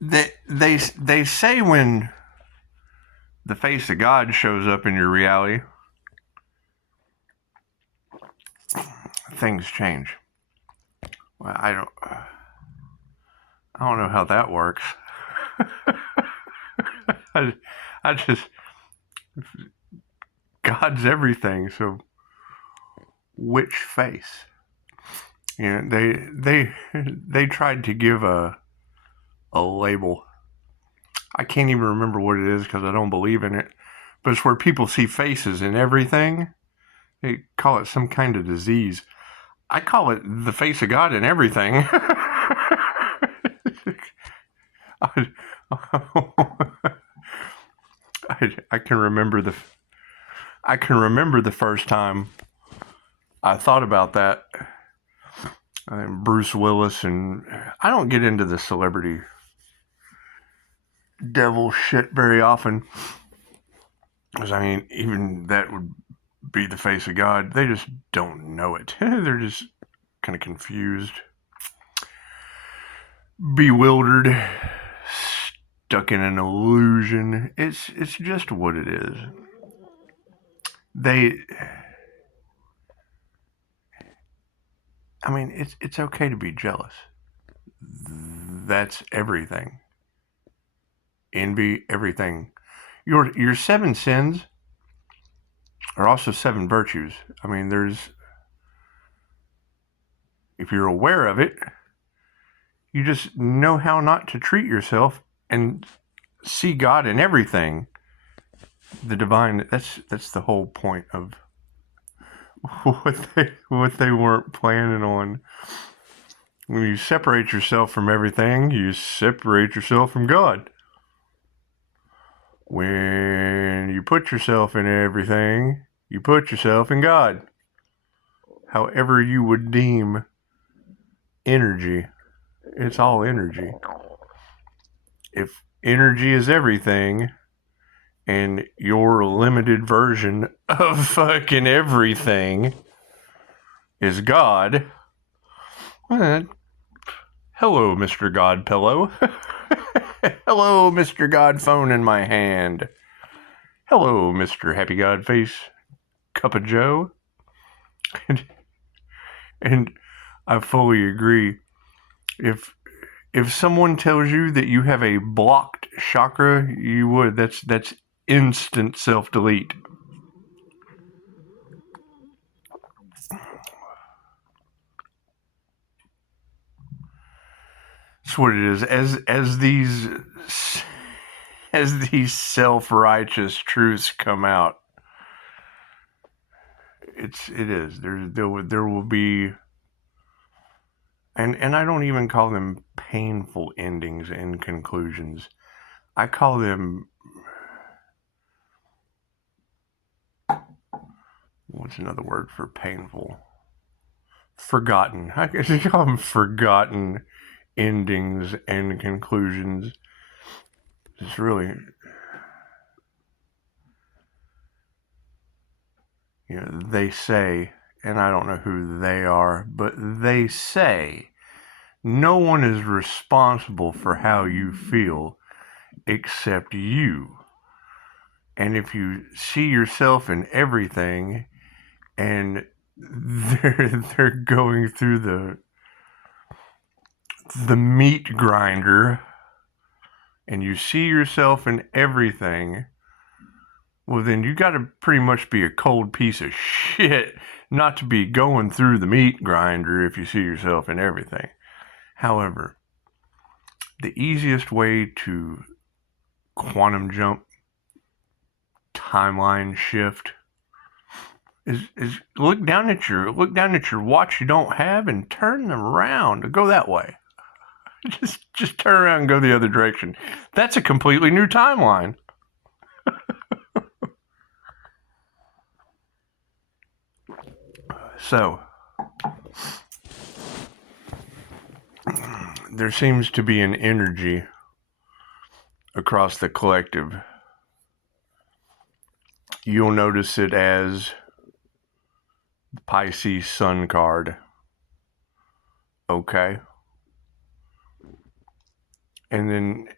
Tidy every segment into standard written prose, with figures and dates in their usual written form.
They say when the face of God shows up in your reality, things change. Well, I don't know how that works. I, I just God's everything. So which face? You know, they tried to give a label. I can't even remember what it is because I don't believe in it. But it's where people see faces in everything. They call it some kind of disease. I call it the face of God in everything. I, I can remember the first time I thought about that. Bruce Willis, and I don't get into the celebrity devil shit very often, because I mean, even that would be the face of God. They just don't know it. They're just kind of confused, bewildered, stuck in an illusion. It's just what it is. I mean, it's okay to be jealous. That's everything. Envy, everything. Your seven sins are also seven virtues. I mean, if you're aware of it, you just know how not to treat yourself and see God in everything. The divine. That's the whole point of what they weren't planning on. When you separate yourself from everything, you separate yourself from God. When you put yourself in everything, you put yourself in God. However you would deem energy, it's all energy. If energy is everything, and your limited version of fucking everything is God, well, hello, Mr. God Pillow. Hello, Mr. God Phone in my hand. Hello, Mr. Happy God Face Cup of Joe. And I fully agree. If someone tells you that you have a blocked chakra, you would. That's instant self delete. That's what it is. As these self righteous truths come out, it is. There will be, and I don't even call them painful endings and conclusions. I call them, what's another word for painful? Forgotten. I guess you call them forgotten endings and conclusions. It's really, they say, and I don't know who they are, but they say no one is responsible for how you feel except you. And if you see yourself in everything, and they're going through the meat grinder, and you see yourself in everything, well, then you got to pretty much be a cold piece of shit not to be going through the meat grinder if you see yourself in everything. However, the easiest way to quantum jump, timeline shift, is look down at your watch you don't have and turn them around. Go that way. Just turn around and go the other direction. That's a completely new timeline. So, there seems to be an energy across the collective. You'll notice it as the Pisces Sun card. Okay? And then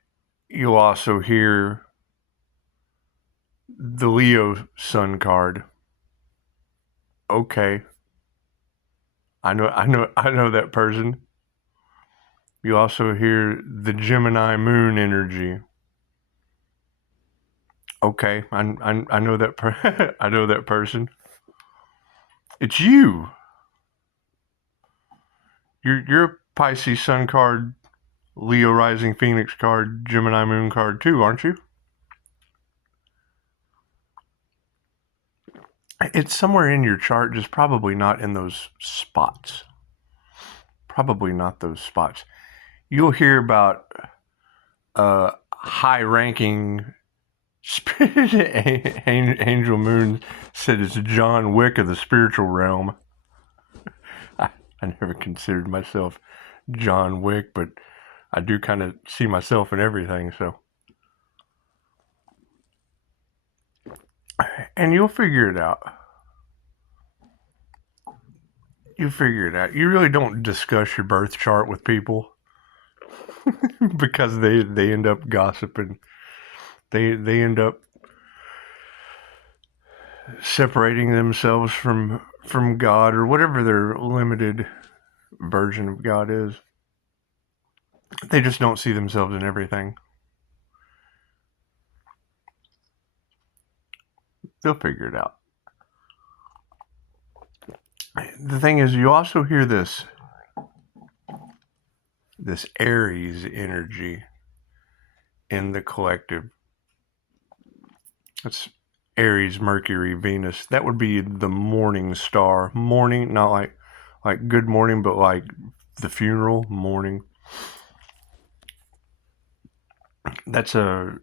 you'll also hear the Leo sun card. Okay. I know that person. You also hear the Gemini moon energy. Okay, I know that I know that person. It's you. You're a Pisces sun card, Leo rising Phoenix card, Gemini moon card too, aren't you? It's somewhere in your chart, just probably not in those spots. Probably not those spots. You'll hear about high ranking spirit. Angel Moon said it's John Wick of the spiritual realm. I never considered myself John Wick, but I do kind of see myself in everything, so. And you'll figure it out. You figure it out. You really don't discuss your birth chart with people because they end up gossiping. They end up separating themselves from God or whatever their limited version of God is. They just don't see themselves in everything. They'll figure it out. The thing is, you also hear this Aries energy in the collective. It's Aries, Mercury, Venus. That would be the morning star. Morning, not like good morning, but like the funeral morning. That's a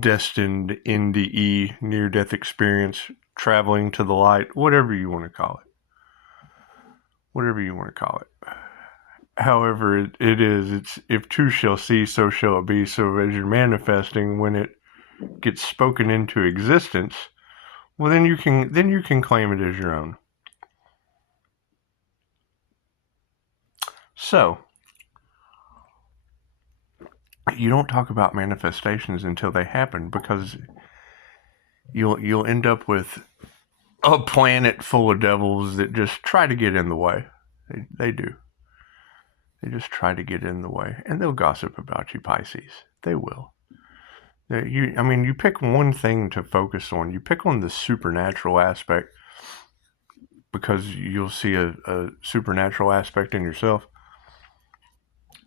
destined NDE, near death experience, traveling to the light, whatever you want to call it. Whatever you want to call it. However, it is. It's if two shall see, so shall it be. So as you're manifesting, when it gets spoken into existence, well, then you can claim it as your own. So you don't talk about manifestations until they happen, because you'll end up with a planet full of devils that just try to get in the way. They do. They just try to get in the way, and they'll gossip about you, Pisces. They will. You pick one thing to focus on. You pick on the supernatural aspect, because you'll see a supernatural aspect in yourself.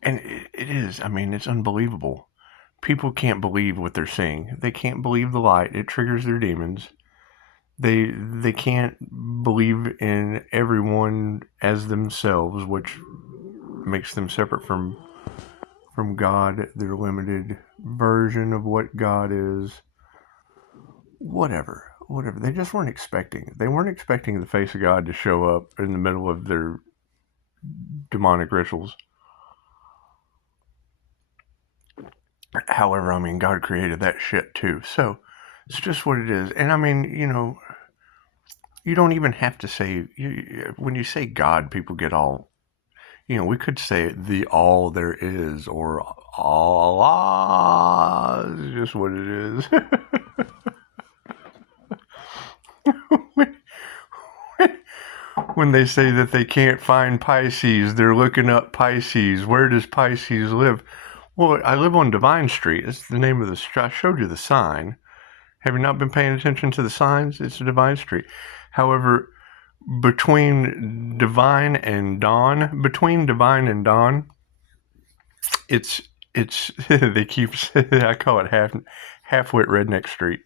And it is. It's unbelievable. People can't believe what they're seeing. They can't believe the light. It triggers their demons. They can't believe in everyone as themselves, which makes them separate from God, their limited version of what God is. Whatever. They just weren't expecting. They weren't expecting the face of God to show up in the middle of their demonic rituals. However, God created that shit too. So it's just what it is. And you don't even have to say, when you say God, people get all, we could say the all there is, or Allah is just what it is. When they say that they can't find Pisces, they're looking up Pisces. Where does Pisces live? Well, I live on Divine Street. It's the name of the street. I showed you the sign. Have you not been paying attention to the signs? It's a Divine Street. However, between Divine and Dawn, it's they keep I call it half-wit redneck street,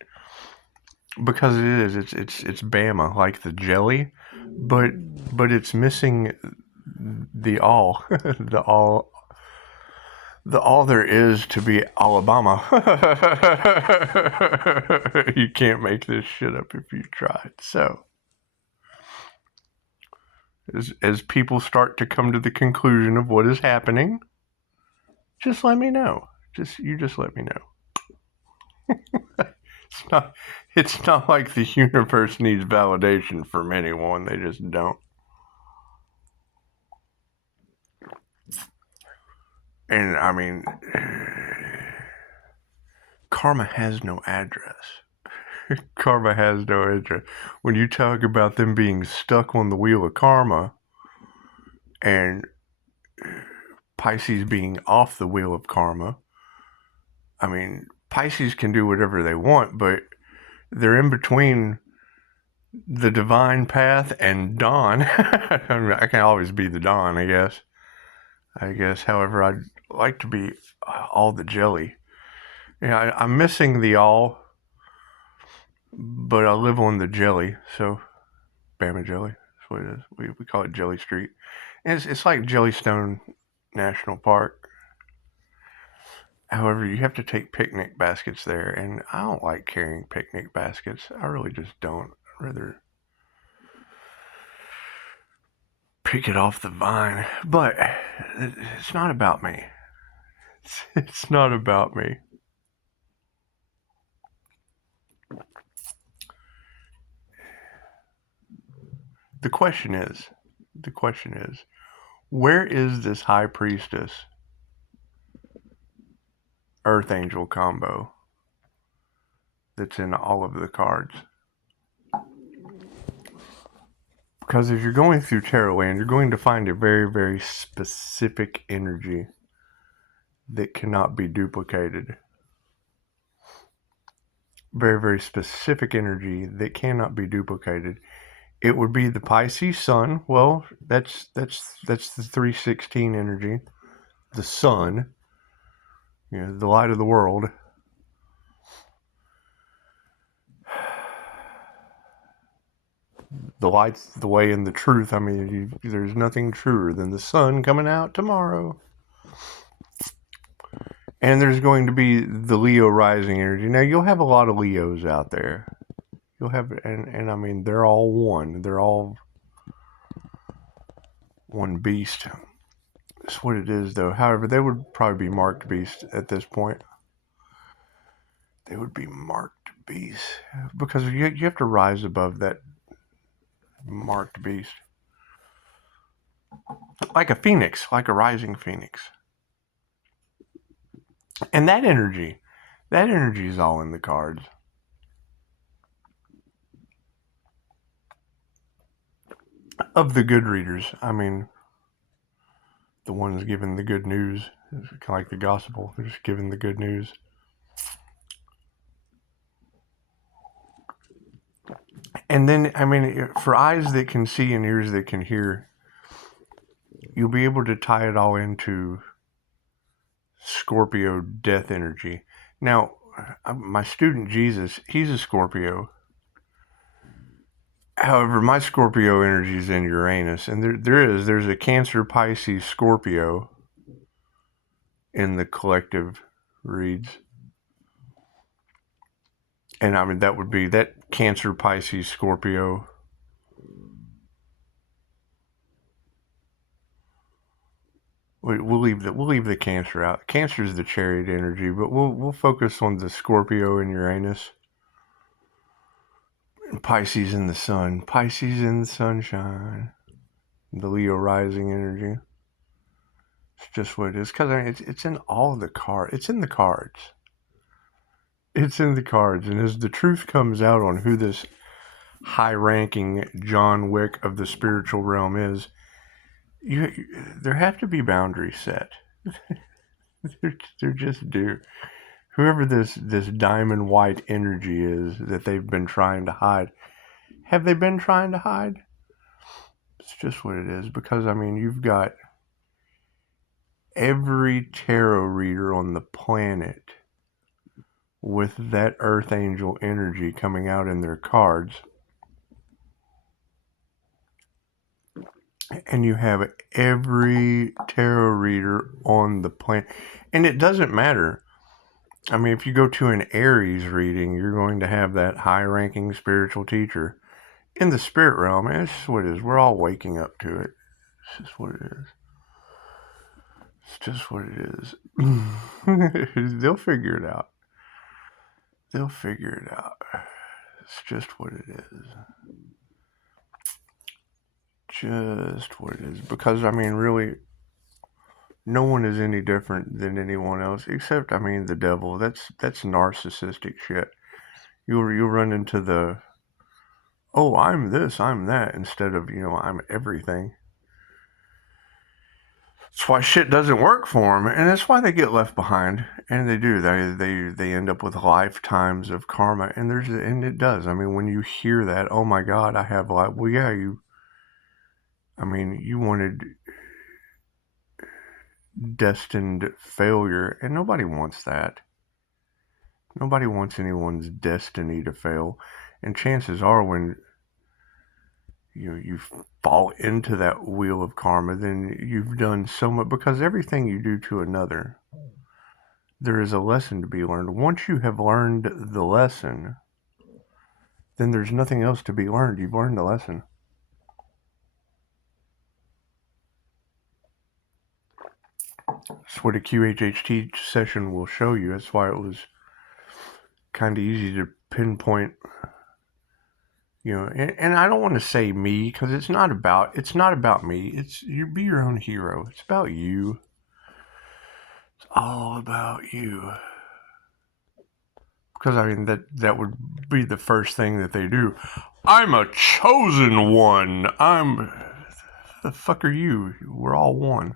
because it is. It's Bama, like the jelly, but it's missing the all the all there is to be Alabama. You can't make this shit up if you tried. So as people start to come to the conclusion of what is happening, just let me know. You just let me know. It's not like the universe needs validation from anyone. They just don't. And I mean, karma has no address. Karma has no address. When you talk about them being stuck on the wheel of karma and Pisces being off the wheel of karma, I mean, Pisces can do whatever they want, but they're in between the divine path and dawn. I mean, I can always be the dawn, I guess. However, I'd like to be all the jelly. Yeah, I'm missing the all, but I live on the jelly, so Bama Jelly. That's what it is. We call it Jelly Street. And it's like Jellystone National Park. However, you have to take picnic baskets there, and I don't like carrying picnic baskets. I really just don't. I'd rather pick it off the vine. But it's not about me. It's not about me. The question is, where is this high priestess earth angel combo that's in all of the cards? Because as you're going through Tarotland, you're going to find a very, very specific energy that cannot be duplicated. Very, very specific energy that cannot be duplicated. It would be the Pisces sun. Well, that's the 316 energy. The sun, the light of the world. The light's the way and the truth. I mean, there's nothing truer than the sun coming out tomorrow. And there's going to be the Leo rising energy. Now, you'll have a lot of Leos out there. You'll have, and I mean, they're all one. They're all one beast. That's what it is, though. However, they would probably be marked beasts at this point. They would be marked beasts. Because you have to rise above that marked beast. Like a phoenix, like a rising phoenix. And that energy is all in the cards. Of the good readers, I mean, the ones giving the good news, it's kind of like the gospel, they're just giving the good news. And then, I mean, for eyes that can see and ears that can hear, you'll be able to tie it all into Scorpio death energy. Now, my student Jesus, he's a Scorpio. However, my Scorpio energy is in Uranus, and there's a Cancer, Pisces, Scorpio in the collective reads. And I mean, that would be that Cancer, Pisces, Scorpio. We'll leave the Cancer out. Cancer is the Chariot energy, but we'll focus on the Scorpio and Uranus. And Pisces in the sun. Pisces in the sunshine. The Leo rising energy. It's just what it is. Because I mean, it's in all the cards. It's in the cards. It's in the cards. And as the truth comes out on who this high-ranking John Wick of the spiritual realm is, there have to be boundaries set. there just do. Whoever this diamond white energy is that they've been trying to hide, have they been trying to hide? It's just what it is. Because, I mean, you've got every tarot reader on the planet with that earth angel energy coming out in their cards. And you have every tarot reader on the planet. And it doesn't matter. I mean, if you go to an Aries reading, you're going to have that high-ranking spiritual teacher. In the spirit realm, man, it's just what it is. We're all waking up to it. It's just what it is. It's just what it is. They'll figure it out. They'll figure it out. It's just what it is. Just what it is. Because, I mean, really, No one is any different than anyone else, except, I mean, the devil. That's narcissistic shit. You'll run into the, oh, I'm this, I'm that, instead of, I'm everything. That's why shit doesn't work for them, and that's why they get left behind. And they do. They end up with lifetimes of karma, and it does. I mean, when you hear that, oh my God, I have life. Well, yeah, you wanted destined failure, and nobody wants that. Nobody wants anyone's destiny to fail, and chances are, when you fall into that wheel of karma, then you've done so much, because everything you do to another, there is a lesson to be learned. Once you have learned the lesson, then there's nothing else to be learned. You've learned the lesson. That's what a QHHT session will show you. That's why it was kind of easy to pinpoint. And I don't want to say me, because it's not about me. It's you be your own hero. It's about you. It's all about you. Because I mean that would be the first thing that they do. I'm a chosen one. The fuck are you? We're all one.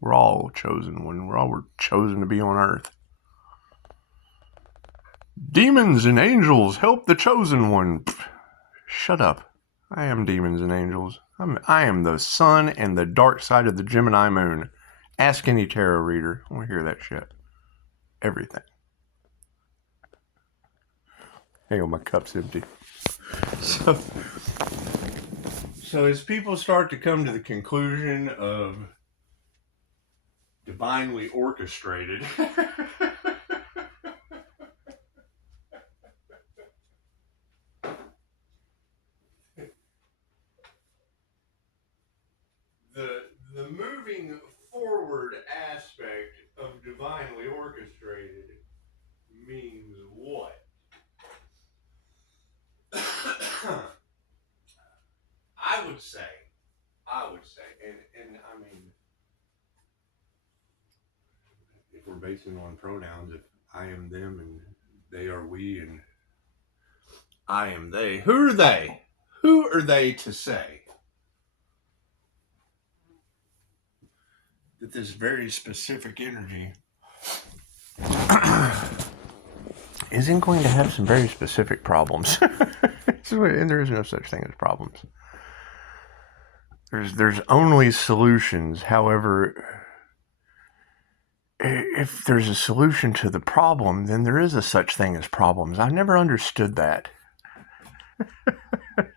We're all chosen one. We're chosen to be on Earth. Demons and angels help the chosen one. Pfft, shut up. I am demons and angels. I am the sun and the dark side of the Gemini moon. Ask any tarot reader. I want to hear that shit. Everything. Hang on, my cup's empty. So as people start to come to the conclusion of divinely orchestrated, the moving forward aspect of divinely orchestrated means what? I would say, and I mean, if we're basing on pronouns, if I am them and they are we and I am they, who are they? Who are they to say that this very specific energy isn't going to have some very specific problems? And there is no such thing as problems. There's only solutions. However, if there's a solution to the problem, then there is a such thing as problems. I never understood that.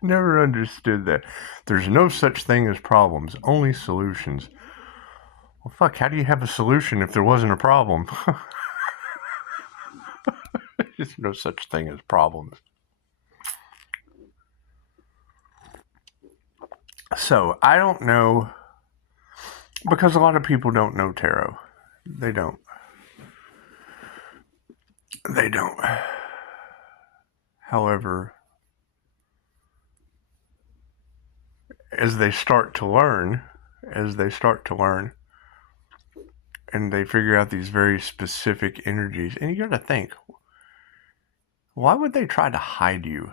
Never understood that. There's no such thing as problems, only solutions. Well, fuck, how do you have a solution if there wasn't a problem? There's no such thing as problems. So, I don't know, because a lot of people don't know tarot. They don't. However, as they start to learn, and they figure out these very specific energies, and you got to think, why would they try to hide you?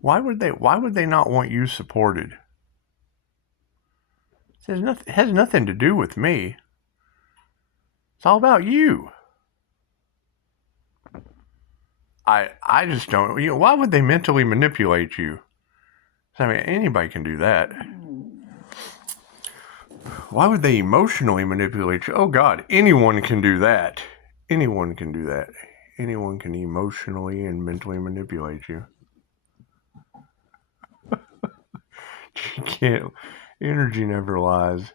Why would they not want you supported? It has nothing to do with me. It's all about you. I just don't. Why would they mentally manipulate you? I mean, anybody can do that. Why would they emotionally manipulate you? Oh God, anyone can do that. Anyone can do that. Anyone can emotionally and mentally manipulate you. You can't. Energy never lies.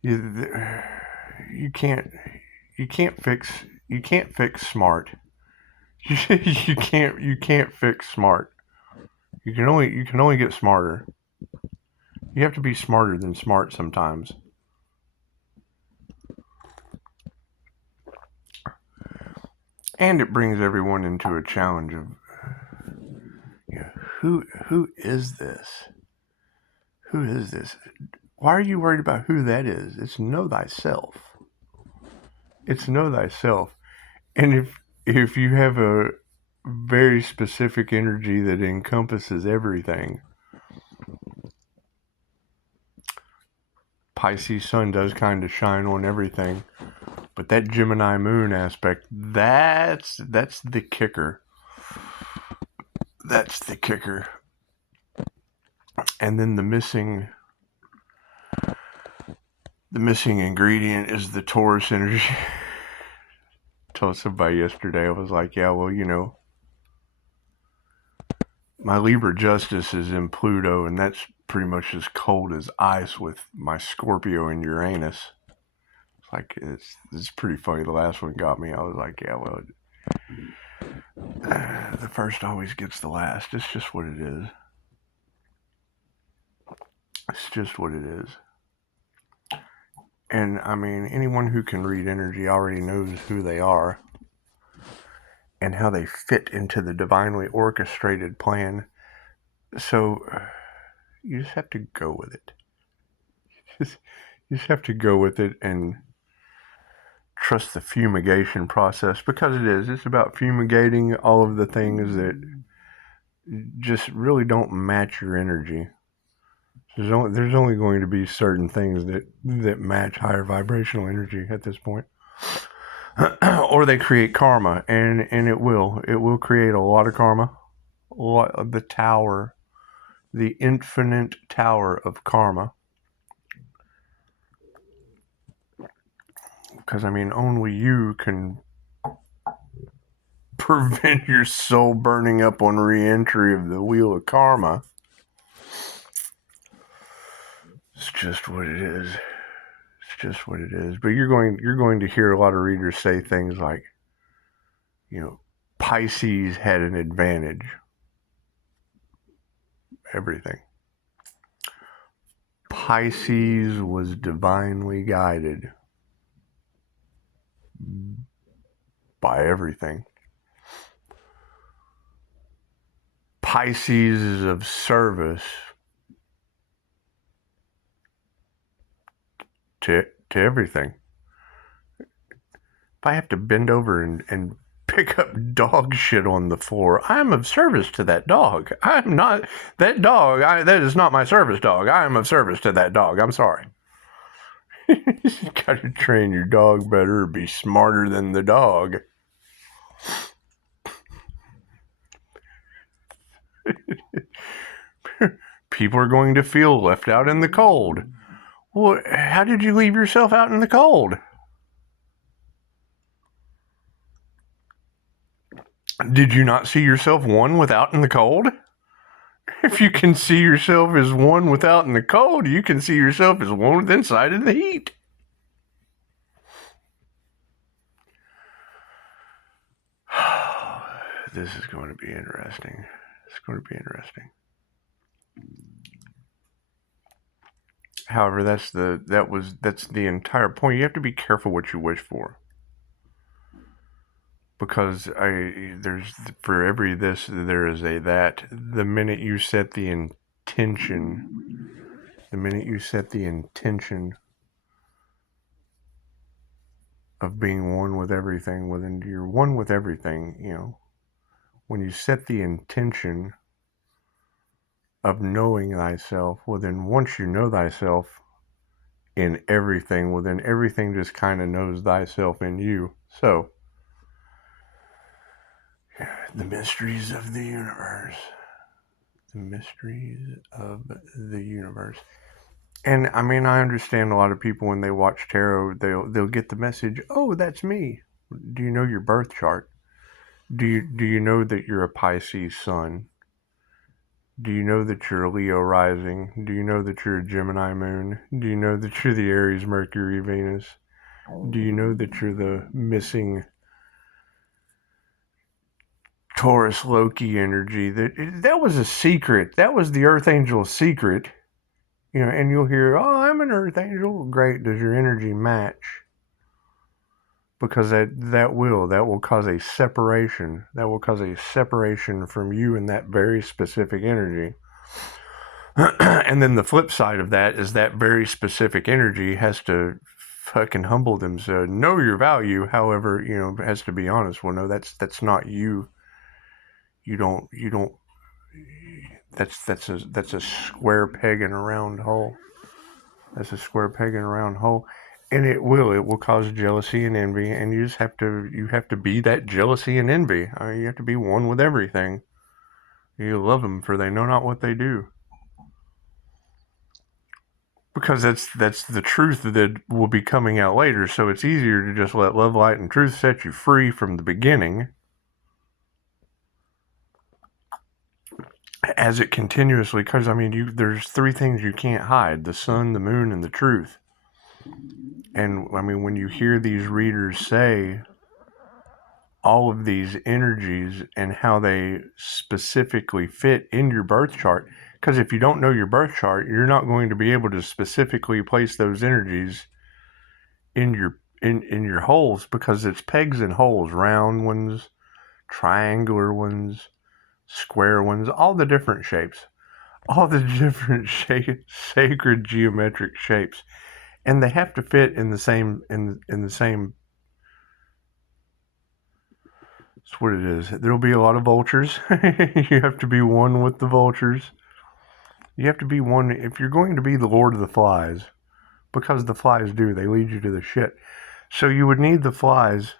You can't fix smart. You can't fix smart. You can only get smarter. You have to be smarter than smart sometimes. And it brings everyone into a challenge of, who is this? Who is this? Why are you worried about who that is? It's know thyself. It's know thyself. And if you have a very specific energy that encompasses everything, Pisces sun does kind of shine on everything, but that Gemini moon aspect, that's the kicker. That's the kicker. And then the missing ingredient is the Taurus energy. Told somebody yesterday, I was like, yeah, well, my Libra justice is in Pluto, and that's pretty much as cold as ice with my Scorpio and Uranus. It's like, it's pretty funny. The last one got me. I was like, yeah, well, the first always gets the last. It's just what it is. It's just what it is. And I mean, anyone who can read energy already knows who they are and how they fit into the divinely orchestrated plan. So you just have to go with it. You just have to go with it and trust the fumigation process, because it is. It's about fumigating all of the things that just really don't match your energy. There's only going to be certain things that match higher vibrational energy at this point. Or they create karma, and it will create a lot of karma. The tower, the infinite tower of karma. Because I mean, only you can prevent your soul burning up on re-entry of the wheel of karma. It's just what it is. It's just what it is. But you're going to hear a lot of readers say things like, Pisces had an advantage. Everything. Pisces was divinely guided by everything. Pisces is of service to everything. If I have to bend over and pick up dog shit on the floor, I'm of service to that dog. I'm not that dog. That is not my service dog. I am of service to that dog. I'm sorry. You got to train your dog better or be smarter than the dog. People are going to feel left out in the cold. Well, how did you leave yourself out in the cold? Did you not see yourself one without in the cold? If you can see yourself as one without in the cold, you can see yourself as one with inside in the heat. This is going to be interesting. It's going to be interesting. However, that's the entire point. You have to be careful what you wish for, because there's for every this there is a that. The minute you set the intention of being one with everything, you're one with everything. When you set the intention of knowing thyself, well then once you know thyself in everything, well then everything just kind of knows thyself in you. So, the mysteries of the universe. The mysteries of the universe. And I mean, I understand a lot of people when they watch tarot, they'll get the message, oh, that's me. Do you know your birth chart? Do you know that you're a Pisces sun? Do you know that you're a Leo rising? Do you know that you're a Gemini moon? Do you know that you're the Aries Mercury Venus? Do you know that you're the missing Taurus Loki energy? That was a secret. That was the Earth Angel's secret. And you'll hear, oh, I'm an Earth Angel. Great. Does your energy match? Because that will cause a separation. That will cause a separation from you and that very specific energy. And then the flip side of that is that very specific energy has to fucking humble themselves, know your value. However, has to be honest. Well, no, that's not you. You don't. That's a square peg in a round hole. That's a square peg in a round hole, and it will cause jealousy and envy. And you just have to be that jealousy and envy. You have to be one with everything. You love them, for they know not what they do. Because that's the truth that will be coming out later. So it's easier to just let love, light, and truth set you free from the beginning, as it continuously. Because there's three things you can't hide: the sun, the moon, and the truth. And when you hear these readers say all of these energies and how they specifically fit in your birth chart, because if you don't know your birth chart, you're not going to be able to specifically place those energies in your holes, because it's pegs and holes, round ones, triangular ones, square ones, all the different shapes, all the different sacred geometric shapes, and they have to fit in the same in the same. That's what it is. There'll be a lot of vultures. You have to be one with the vultures. You have to be one if you're going to be the Lord of the Flies, because the flies they lead you to the shit. So you would need the flies.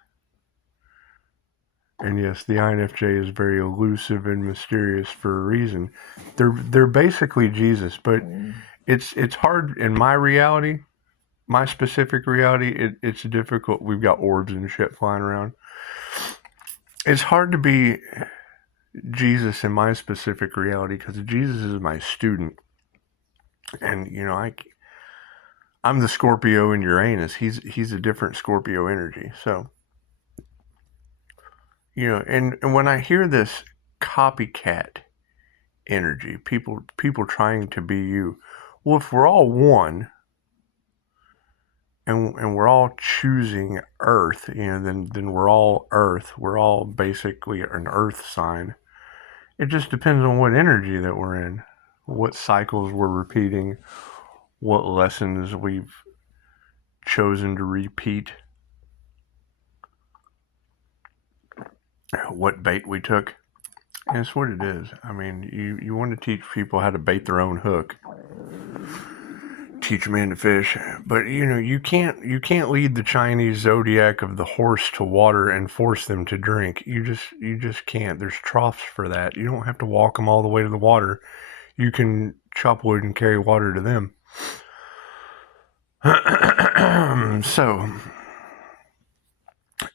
And yes, the INFJ is very elusive and mysterious for a reason. They're basically Jesus, but it's hard in my reality, my specific reality. It's difficult. We've got orbs and shit flying around. It's hard to be Jesus in my specific reality, because Jesus is my student, and I'm the Scorpio in Uranus. He's a different Scorpio energy. So and when I hear this copycat energy, people trying to be you, well, if we're all one, and we're all choosing Earth, then we're all Earth. We're all basically an Earth sign. It just depends on what energy that we're in, what cycles we're repeating, what lessons we've chosen to repeat, what bait we took. And it's what it is. You want to teach people how to bait their own hook, teach a man to fish, but you can't lead the Chinese zodiac of the horse to water and force them to drink. You just can't. There's troughs for that. You don't have to walk them all the way to the water. You can chop wood and carry water to them. So,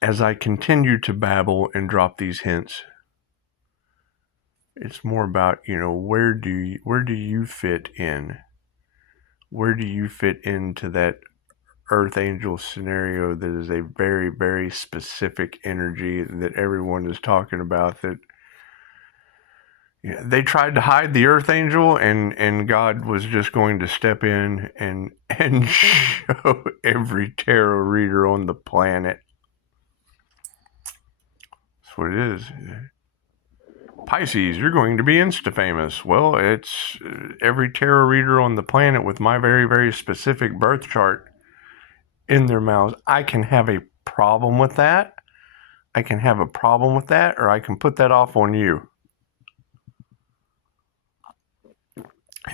as I continue to babble and drop these hints, it's more about, where do you fit in? Where do you fit into that Earth Angel scenario that is a very, very specific energy that everyone is talking about? That they tried to hide the Earth Angel, and God was just going to step in and show every tarot reader on the planet. That's what it is. Pisces, you're going to be insta-famous. Well, it's every tarot reader on the planet with my very, very specific birth chart in their mouths. I can have a problem with that. Or I can put that off on you.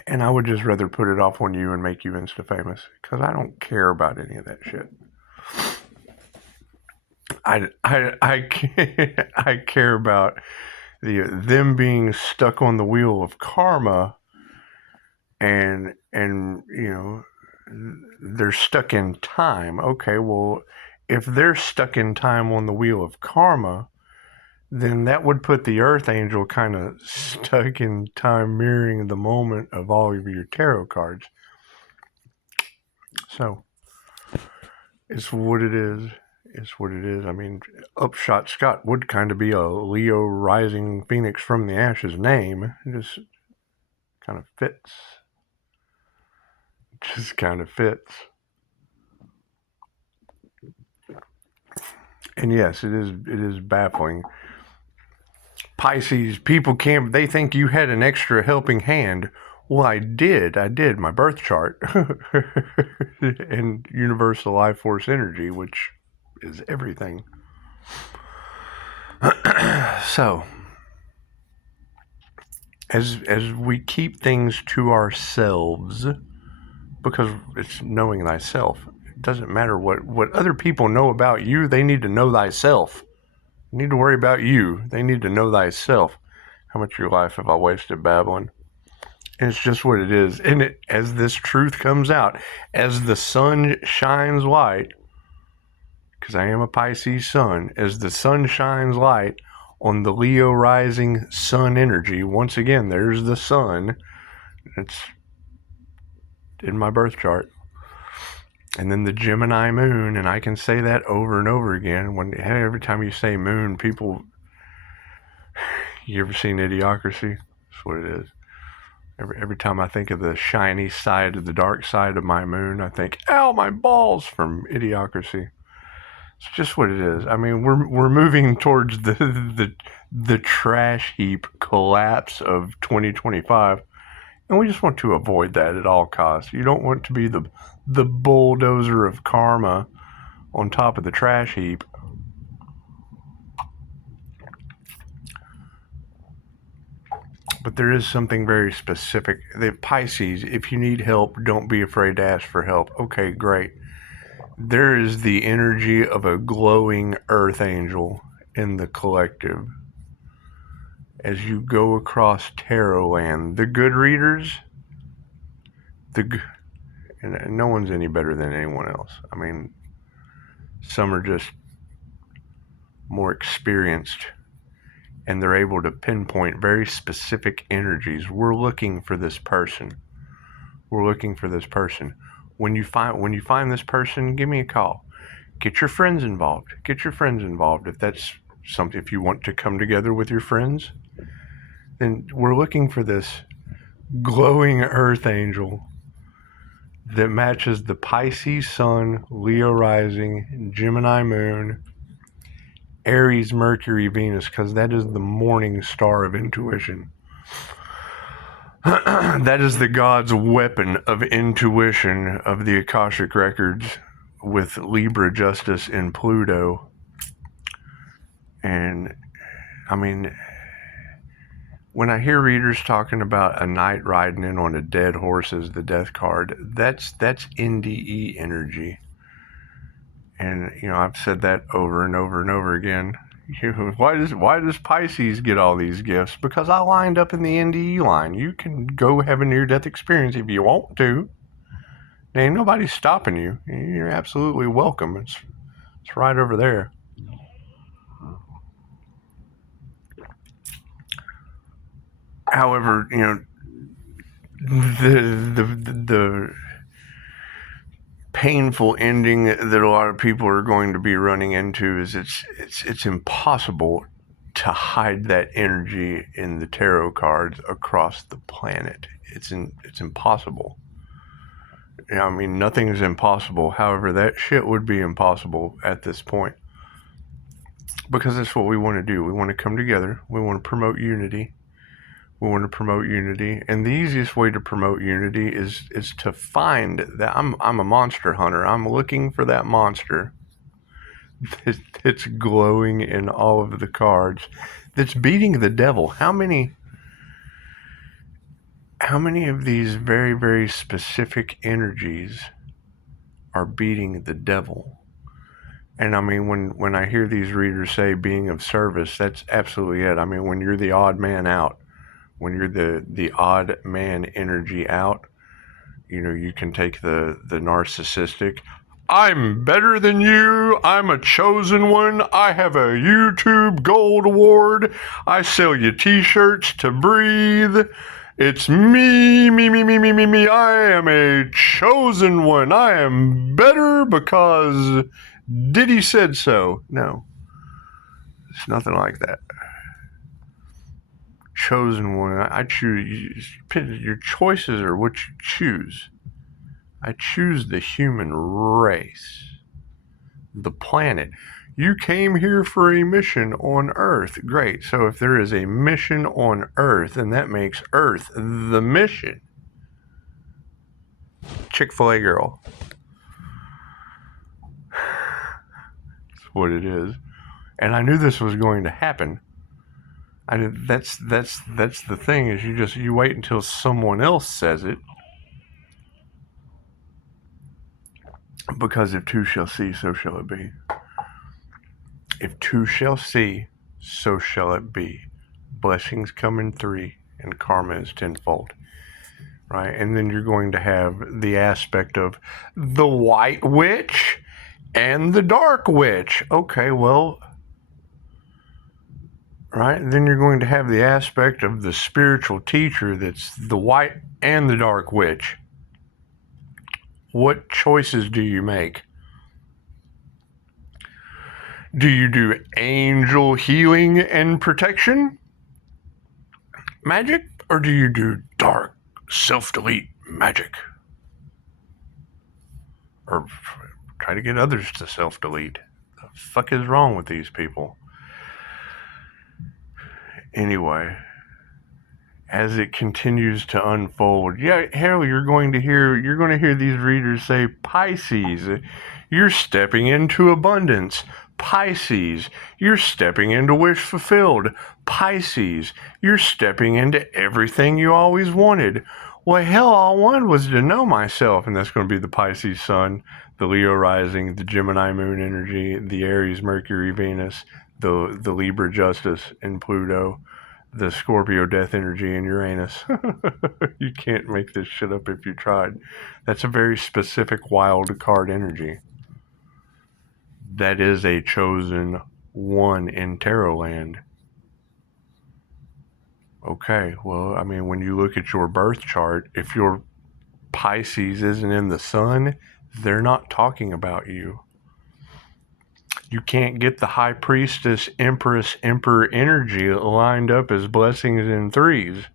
And I would just rather put it off on you and make you insta-famous, because I don't care about any of that shit. I care about them being stuck on the wheel of karma, and they're stuck in time. Okay, well, if they're stuck in time on the wheel of karma, then that would put the Earth Angel kind of stuck in time, mirroring the moment of all of your tarot cards. So it's what it is. Upshot Scott would kind of be a Leo rising phoenix from the ashes name. It just kind of fits. And yes, it is baffling. Pisces, people they think you had an extra helping hand. Well, I did my birth chart and universal life force energy, which is everything. So, as we keep things to ourselves, because it's knowing thyself. It doesn't matter what other people know about you. They need to know thyself. You need to worry about you. They need to know thyself. How much of your life have I wasted babbling? And it's just what it is. And as this truth comes out, as the sun shines light, because I am a Pisces sun, as the sun shines light on the Leo rising sun energy, once again, there's the sun. It's in my birth chart. And then the Gemini moon, and I can say that over and over again. Every time you say moon, people, you ever seen Idiocracy? That's what it is. Every time I think of the shiny side of the dark side of my moon, I think, ow, my balls, from Idiocracy. It's just what it is. I mean, we're moving towards the trash heap collapse of 2025. And we just want to avoid that at all costs. You don't want to be the bulldozer of karma on top of the trash heap. But there is something very specific. The Pisces, if you need help, don't be afraid to ask for help. Okay, great. There is the energy of a glowing earth angel in the collective. As you go across tarot land, the good readers, and no one's any better than anyone else. I mean, some are just more experienced, and they're able to pinpoint very specific energies. We're looking for this person. We're looking for this person. When you find this person, give me a call. Get your friends involved. Get your friends involved. If that's something, if you want to come together with your friends, then we're looking for this glowing earth angel that matches the Pisces sun, Leo rising, Gemini moon, Aries, Mercury, Venus, because that is the morning star of intuition. That is the God's weapon of intuition of the Akashic Records, with Libra Justice and Pluto. And I mean, when I hear readers talking about a knight riding in on a dead horse as the death card, that's NDE energy. And I've said that over and over and over again. Why does Pisces get all these gifts? Because I lined up in the NDE line. You can go have a near-death experience if you want to. Ain't nobody stopping you. You're absolutely welcome. It's right over there. However, the painful ending that a lot of people are going to be running into is it's impossible to hide that energy in the tarot cards across the planet. It's impossible. I mean, nothing's impossible. However, that shit would be impossible at this point, because that's what we want to do. We want to come together. We want to promote unity. And the easiest way to promote unity is to find that I'm a monster hunter. I'm looking for that monster that's glowing in all of the cards, that's beating the devil. How many of these very, very specific energies are beating the devil? And I mean, when I hear these readers say being of service, that's absolutely it. I mean, when you're the odd man out, when you're the odd man energy out, you can take the narcissistic, I'm better than you, I'm a chosen one, I have a YouTube Gold Award, I sell you t-shirts to breathe, it's me, I am a chosen one, I am better because Diddy said so. No, it's nothing like that. Chosen one. I choose. Your choices are what you choose. I choose the human race, the planet. You came here for a mission on Earth. Great. So if there is a mission on Earth, then that makes Earth the mission. Chick-fil-A girl. That's what it is. And I knew this was going to happen. That's the thing, is you wait until someone else says it. Because if two shall see, so shall it be. If two shall see, so shall it be. Blessings come in three, and karma is tenfold. Right? And then you're going to have the aspect of the white witch and the dark witch. Okay, well, right? Then you're going to have the aspect of the spiritual teacher that's the white and the dark witch. What choices do you make? Do you do angel healing and protection magic? Or do you do dark self-delete magic? Or try to get others to self-delete? The fuck is wrong with these people? Anyway, as it continues to unfold, yeah, hell, you're going to hear these readers say, Pisces, you're stepping into abundance. Pisces, you're stepping into wish fulfilled. Pisces, you're stepping into everything you always wanted. Well, hell, all I wanted was to know myself, and that's going to be the Pisces Sun, the Leo Rising, the Gemini Moon energy, the Aries Mercury Venus, the Libra Justice and Pluto, the Scorpio Death energy and Uranus. You can't make this shit up if you tried. That's a very specific wild card energy. That is a chosen one in Tarot land. Okay, well, I mean, when you look at your birth chart, if your Pisces isn't in the sun, they're not talking about you. You can't get the High Priestess, Empress, Emperor energy lined up as blessings in threes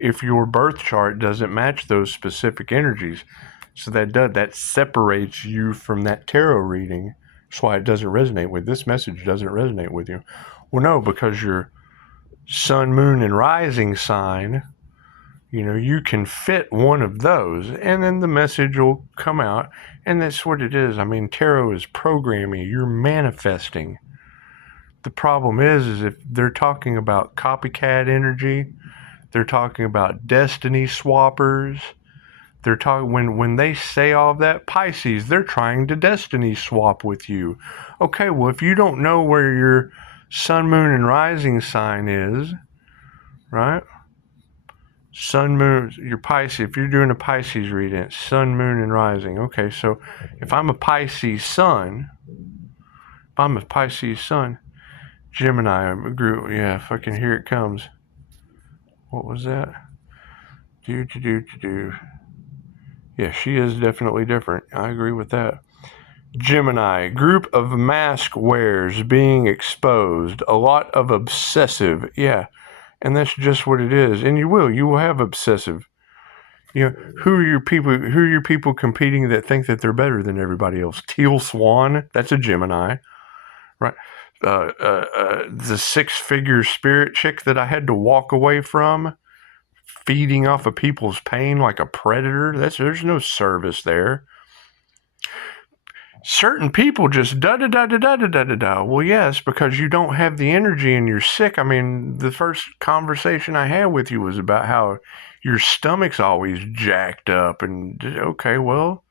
if your birth chart doesn't match those specific energies. So that separates you from that tarot reading. That's why it doesn't resonate with this message. Doesn't resonate with you. Well, no, because your sun, moon, and rising sign, you can fit one of those, and then the message will come out, and that's what it is. I mean, tarot is programming. You're manifesting. The problem is if they're talking about copycat energy, they're talking about destiny swappers. They're talking when they say all of that, Pisces, they're trying to destiny swap with you. Okay, well, if you don't know where your sun, moon, and rising sign is, right? Sun, moon, your Pisces, if you're doing a Pisces reading, it's sun, moon, and rising. Okay, so if I'm a Pisces sun, Gemini, group, yeah, fucking here it comes. What was that? Yeah, she is definitely different. I agree with that. Gemini, group of mask wearers being exposed, a lot of obsessive, yeah, and that's just what it is. And you will have obsessive. Who are your people competing that think that they're better than everybody else? Teal Swan, that's a Gemini, right? The six-figure spirit chick that I had to walk away from, feeding off of people's pain like a predator. There's no service there. Certain people just da-da-da-da-da-da-da-da. Well, yes, because you don't have the energy and you're sick. I mean, the first conversation I had with you was about how your stomach's always jacked up. And, okay, well,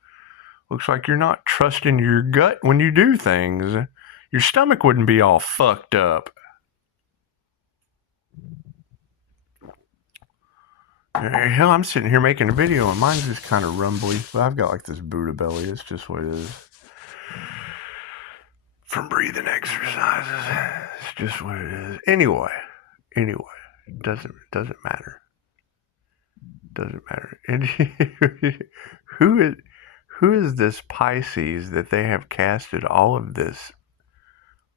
looks like you're not trusting your gut when you do things. Your stomach wouldn't be all fucked up. Hell, I'm sitting here making a video and mine's just kind of rumbly. But I've got like this Buddha belly. It's just what it is. From breathing exercises. It's just what it is. Anyway, it doesn't matter. Doesn't matter. And who is this Pisces that they have casted all of this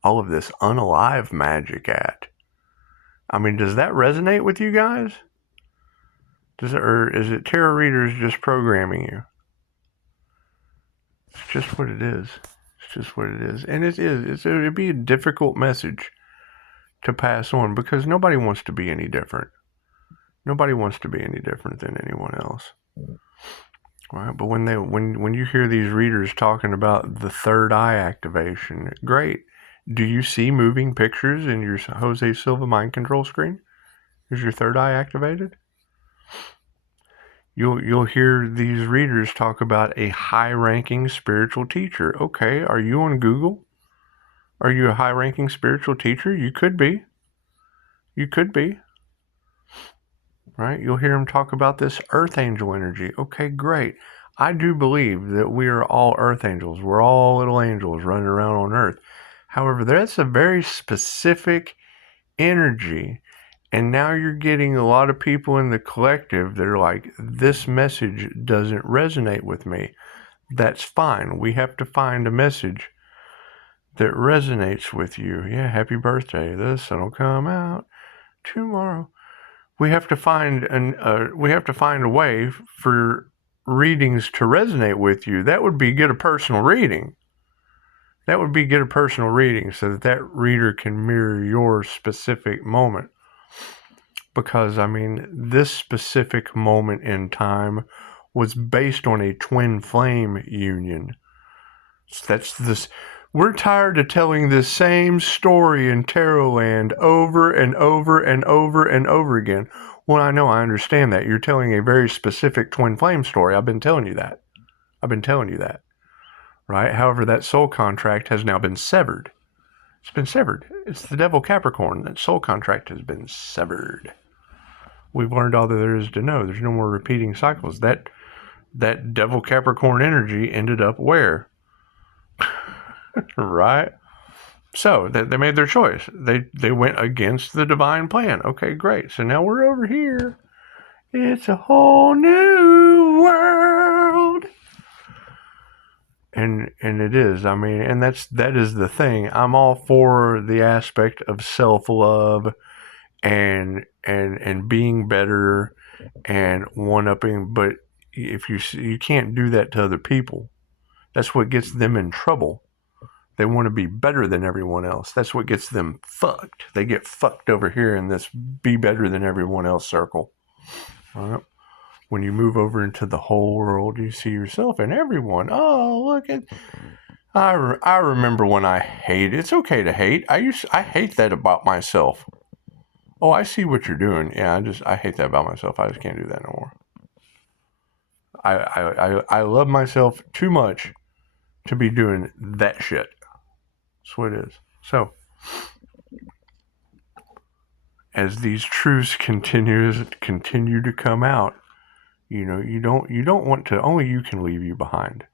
unalive magic at? I mean, does that resonate with you guys? Or is it tarot readers just programming you? It's just what it is. It's just what it is. And it'd be a difficult message to pass on because nobody wants to be any different. Nobody wants to be any different than anyone else. Right, but when you hear these readers talking about the third eye activation, great. Do you see moving pictures in your Jose Silva mind control screen? Is your third eye activated? You'll hear these readers talk about a high-ranking spiritual teacher. Okay, are you on Google? Are you a high-ranking spiritual teacher? You could be. You could be. Right? You'll hear them talk about this earth angel energy. Okay, great. I do believe that we are all earth angels. We're all little angels running around on earth. However, that's a very specific energy. And now you're getting a lot of people in the collective that are like, this message doesn't resonate with me. That's fine. We have to find a message that resonates with you. Yeah, happy birthday. The sun will come out tomorrow. We have to find a way for readings to resonate with you. That would be get a personal reading. That would be get a personal reading so that reader can mirror your specific moment. Because, I mean, this specific moment in time was based on a twin flame union. That's this. We're tired of telling this same story in Tarot Land over and over and over and over again. Well, I know, I understand that. You're telling a very specific twin flame story. I've been telling you that. Right? However, that soul contract has now been severed. It's been severed. It's the Devil Capricorn. That soul contract has been severed. We've learned all that there is to know. There's no more repeating cycles. That Devil Capricorn energy ended up where? Right? So they made their choice. They went against the divine plan. Okay, great. So now we're over here. It's a whole new world. And it is. I mean, and that is the thing. I'm all for the aspect of self-love and being better and one-upping, but if you can't do that to other people. That's what gets them in trouble. They want to be better than everyone else. That's what gets them fucked. They get fucked over here in this be better than everyone else circle. All right? When you move over into the whole world, you see yourself and everyone. Oh, look at... I remember when I hated... It's okay to hate. I hate that about myself. Oh, I see what you're doing. Yeah, I hate that about myself. I just can't do that no more. I love myself too much to be doing that shit. That's what it is. So, as these truths continue to come out, you know, you don't want to. Only you can leave you behind.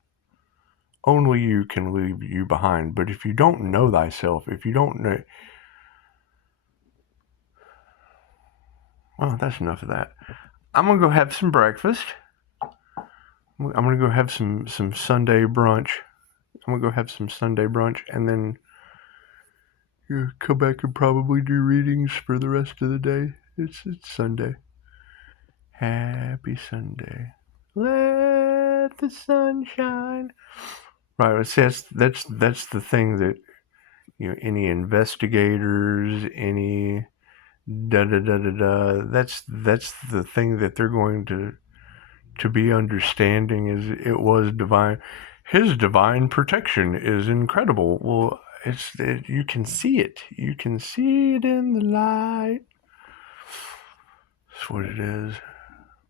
Only you can leave you behind. But if you don't know thyself, if you don't know, well, that's enough of that. I'm gonna go have some breakfast. I'm gonna go have some Sunday brunch. And then come back and probably do readings for the rest of the day. It's Sunday. Happy Sunday. Let the sun shine. Right. See, that's the thing that, you know, any investigators, any that's the thing that they're going to be understanding is it was divine. His divine protection is incredible. Well, you can see it. You can see it in the light. That's what it is.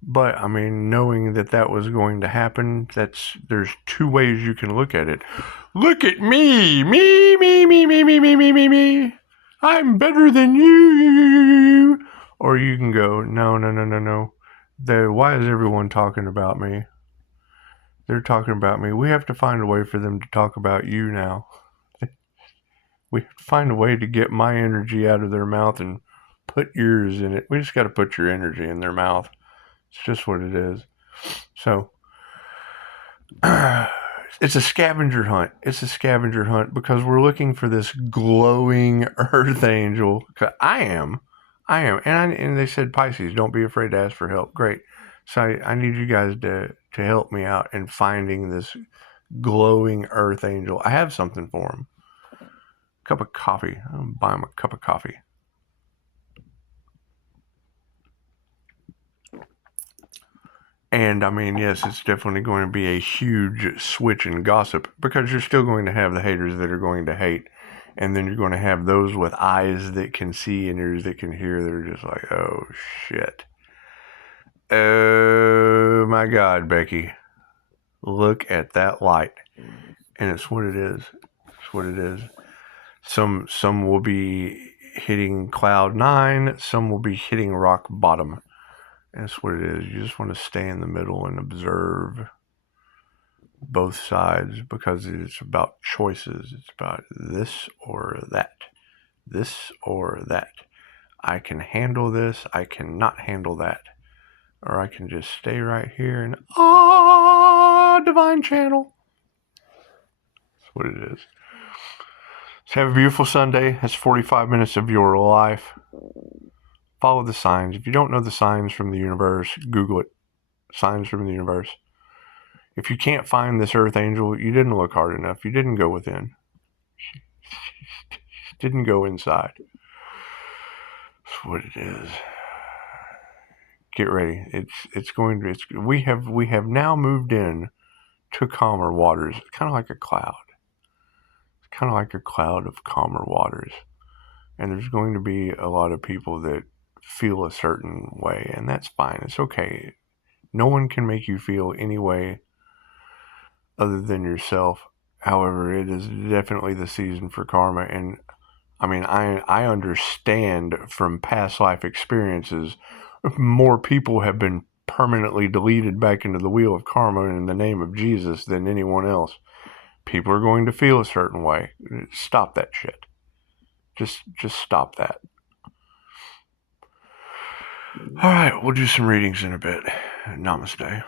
But, I mean, knowing that was going to happen, there's two ways you can look at it. Look at me! Me. I'm better than you. Or you can go, no. Why is everyone talking about me? They're talking about me. We have to find a way for them to talk about you now. We have to find a way to get my energy out of their mouth and put yours in it. We just got to put your energy in their mouth. It's just what it is. So, it's a scavenger hunt. It's a scavenger hunt because we're looking for this glowing earth angel. I am. And they said, Pisces, don't be afraid to ask for help. Great. So I need you guys to help me out in finding this glowing earth angel. I have something for him. Cup of coffee. I'm going to buy him a cup of coffee. And I mean, yes, it's definitely going to be a huge switch in gossip because you're still going to have the haters that are going to hate. And then you're going to have those with eyes that can see and ears that can hear that are just like, oh, shit. Oh, my God, Becky. Look at that light. And it's what it is. It's what it is. Some will be hitting cloud 9. Some will be hitting rock bottom. And that's what it is. You just want to stay in the middle and observe both sides because it's about choices. It's about this or that. This or that. I can handle this. I cannot handle that. Or I can just stay right here and divine channel. That's what it is. So have a beautiful Sunday. That's 45 minutes of your life. Follow the signs. If you don't know the signs from the universe, Google it. Signs from the universe. If you can't find this earth angel, you didn't look hard enough. You didn't go within. Didn't go inside. That's what it is. Get ready. We have now moved in to calmer waters. It's kind of like a cloud. It's kind of like a cloud of calmer waters. And there's going to be a lot of people that feel a certain way, and that's fine. It's okay. No one can make you feel any way other than yourself. However, it is definitely the season for karma. And I mean, I understand from past life experiences, more people have been permanently deleted back into the wheel of karma in the name of Jesus than anyone else. People are going to feel a certain way. Stop that shit. Just stop that. All right, we'll do some readings in a bit. Namaste.